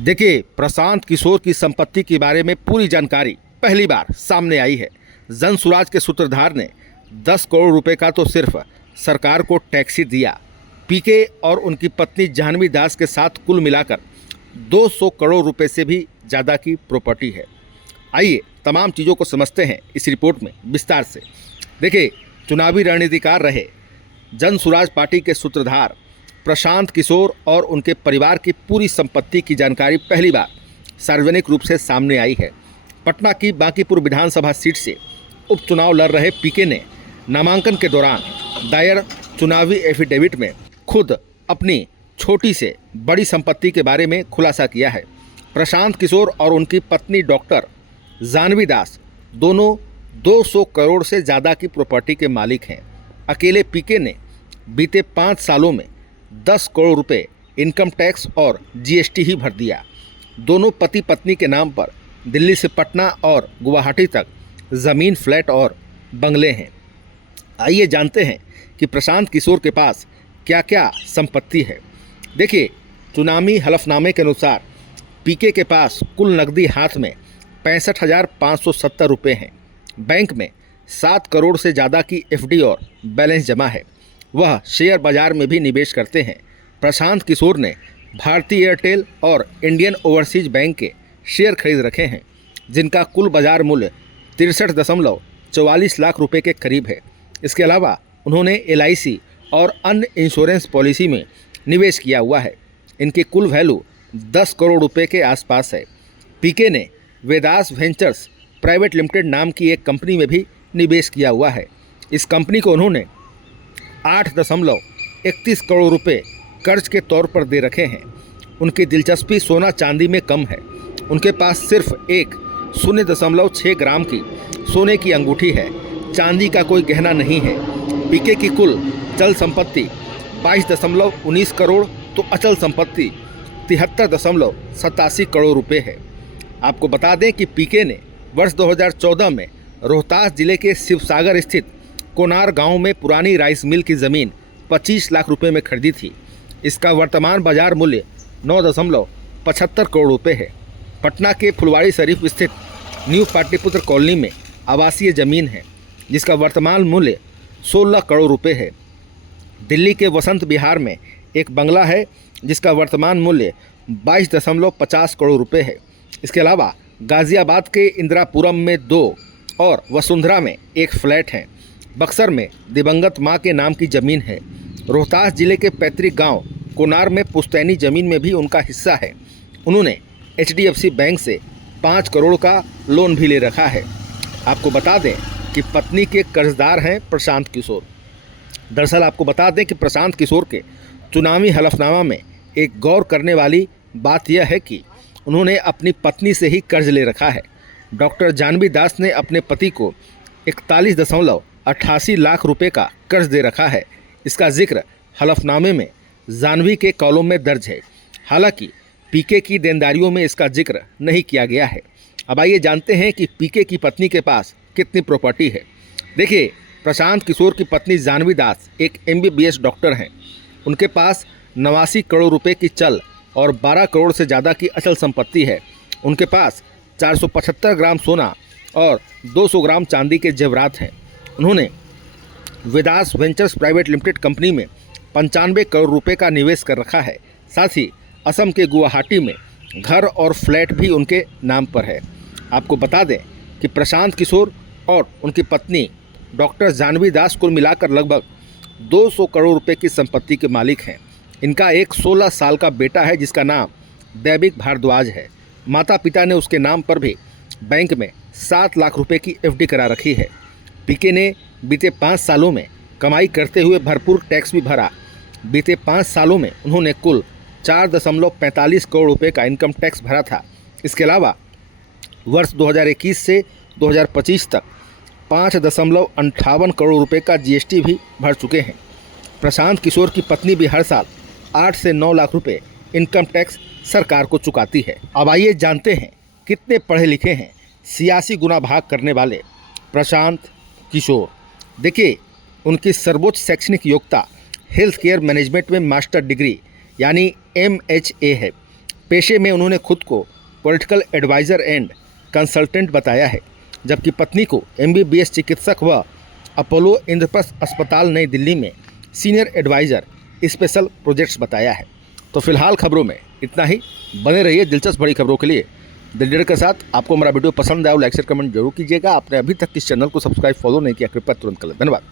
देखिए, प्रशांत किशोर की संपत्ति के बारे में पूरी जानकारी पहली बार सामने आई है। जनसुराज के सूत्रधार ने 10 करोड़ रुपए का तो सिर्फ सरकार को टैक्स ही दिया। पीके और उनकी पत्नी जाह्नवी दास के साथ कुल मिलाकर 200 करोड़ रुपए से भी ज़्यादा की प्रॉपर्टी है। आइए तमाम चीज़ों को समझते हैं इस रिपोर्ट में विस्तार से। देखिए, चुनावी रणनीतिकार रहे जनसुराज पार्टी के सूत्रधार प्रशांत किशोर और उनके परिवार की पूरी संपत्ति की जानकारी पहली बार सार्वजनिक रूप से सामने आई है। पटना की बांकीपुर विधानसभा सीट से उपचुनाव लड़ रहे पीके ने नामांकन के दौरान दायर चुनावी एफिडेविट में खुद अपनी छोटी से बड़ी संपत्ति के बारे में खुलासा किया है। प्रशांत किशोर और उनकी पत्नी डॉक्टर जाह्नवी दास दोनों 200 करोड़ से ज़्यादा की प्रॉपर्टी के मालिक हैं। अकेले पीके ने बीते 5 सालों में 10 करोड़ रुपए इनकम टैक्स और जीएसटी ही भर दिया। दोनों पति पत्नी के नाम पर दिल्ली से पटना और गुवाहाटी तक ज़मीन, फ्लैट और बंगले हैं। आइए जानते हैं कि प्रशांत किशोर के पास क्या क्या संपत्ति है। देखिए, चुनावी हलफनामे के अनुसार पीके के पास कुल नकदी हाथ में 65,570 रुपये हैं। बैंक में 7 करोड़ से ज़्यादा की एफडी और बैलेंस जमा है। वह शेयर बाजार में भी निवेश करते हैं। प्रशांत किशोर ने भारतीय एयरटेल और इंडियन ओवरसीज बैंक के शेयर खरीद रखे हैं, जिनका कुल बाजार मूल्य 63.44 लाख रुपए के करीब है। इसके अलावा उन्होंने LIC और अन्य इंश्योरेंस पॉलिसी में निवेश किया हुआ है। इनकी कुल वैल्यू 10 करोड़ रुपए के आसपास है। पीके ने वेदास वेंचर्स प्राइवेट लिमिटेड नाम की एक कंपनी में भी निवेश किया हुआ है। इस कंपनी को उन्होंने 8.31 करोड़ रुपए कर्ज के तौर पर दे रखे हैं। उनकी दिलचस्पी सोना चांदी में कम है। उनके पास सिर्फ एक 0.6 ग्राम की सोने की अंगूठी है। चांदी का कोई गहना नहीं है। पीके की कुल चल संपत्ति 22.19 करोड़ तो अचल संपत्ति 73.87 करोड़ रुपए है। आपको बता दें कि पीके ने वर्ष 2014 में रोहतास जिले के शिवसागर स्थित कोनार गांव में पुरानी राइस मिल की ज़मीन 25 लाख रुपए में खरीदी थी। इसका वर्तमान बाजार मूल्य 9.75 करोड़ रुपए है। पटना के फुलवाड़ी शरीफ स्थित न्यू पाटलिपुत्र कॉलोनी में आवासीय ज़मीन है, जिसका वर्तमान मूल्य 16 करोड़ रुपए है। दिल्ली के वसंत विहार में एक बंगला है, जिसका वर्तमान मूल्य 22.50 करोड़ रुपए है। इसके अलावा गाज़ियाबाद के इंदिरापुरम में 2 और वसुंधरा में एक फ्लैट है। बक्सर में दिवंगत मां के नाम की ज़मीन है। रोहतास जिले के पैतृक गांव कोनार में पुश्तैनी ज़मीन में भी उनका हिस्सा है। उन्होंने HDFC बैंक से 5 करोड़ का लोन भी ले रखा है। आपको बता दें कि पत्नी के कर्जदार हैं प्रशांत किशोर। दरअसल आपको बता दें कि प्रशांत किशोर के चुनावी हलफनामा में एक गौर करने वाली बात यह है कि उन्होंने अपनी पत्नी से ही कर्ज ले रखा है। डॉक्टर जाह्नवी दास ने अपने पति को 41.88 लाख रुपए का कर्ज दे रखा है। इसका जिक्र हलफनामे में जाह्नवी के कॉलम में दर्ज है। हालांकि पीके की देनदारियों में इसका जिक्र नहीं किया गया है। अब आइए जानते हैं कि पीके की पत्नी के पास कितनी प्रॉपर्टी है। देखिए, प्रशांत किशोर की पत्नी जाह्नवी दास एक MBBS डॉक्टर हैं। उनके पास 89 करोड़ रुपए की चल और 12 करोड़ से ज़्यादा की अचल संपत्ति है। उनके पास 475 ग्राम सोना और 200 ग्राम चांदी के जेवरात हैं। उन्होंने Vedas ventures private limited company में 95 करोड़ रुपए का निवेश कर रखा है। साथ ही असम के गुवाहाटी में घर और फ्लैट भी उनके नाम पर है। आपको बता दें कि प्रशांत किशोर और उनकी पत्नी डॉक्टर जाह्नवी दास कुल मिलाकर लगभग 200 करोड़ रुपए की संपत्ति के मालिक हैं। इनका एक 16 साल का बेटा है, जिसका नाम दैविक भारद्वाज है। माता पिता ने उसके नाम पर भी बैंक में 7 लाख रुपए की FD करा रखी है। पीके ने बीते 5 सालों में कमाई करते हुए भरपूर टैक्स भी भरा। बीते 5 सालों में उन्होंने कुल 4.45 करोड़ रुपए का इनकम टैक्स भरा था। इसके अलावा वर्ष 2021 से 2025 तक 5.58 करोड़ रुपए का GST भी भर चुके हैं। प्रशांत किशोर की पत्नी भी हर साल 8 से 9 लाख रुपए इनकम टैक्स सरकार को चुकाती है। अब आइए जानते हैं कितने पढ़े लिखे हैं सियासी गुना भाग करने वाले प्रशांत किशोर। देखिए, उनकी सर्वोच्च शैक्षणिक योग्यता हेल्थ केयर मैनेजमेंट में मास्टर डिग्री यानी MHA है। पेशे में उन्होंने खुद को पॉलिटिकल एडवाइज़र एंड कंसल्टेंट बताया है, जबकि पत्नी को MBBS चिकित्सक व अपोलो इंद्रप्रस्थ अस्पताल नई दिल्ली में सीनियर एडवाइज़र स्पेशल प्रोजेक्ट्स बताया है। तो फिलहाल खबरों में इतना ही। बने रहिए दिलचस्प बड़ी खबरों के लिए दिलडर के साथ। आपको हमारा वीडियो पसंद आया, लाइक शेयर कमेंट जरूर कीजिएगा। आपने अभी तक इस चैनल को सब्सक्राइब फॉलो नहीं किया, कृपया तुरंत कर लें। धन्यवाद।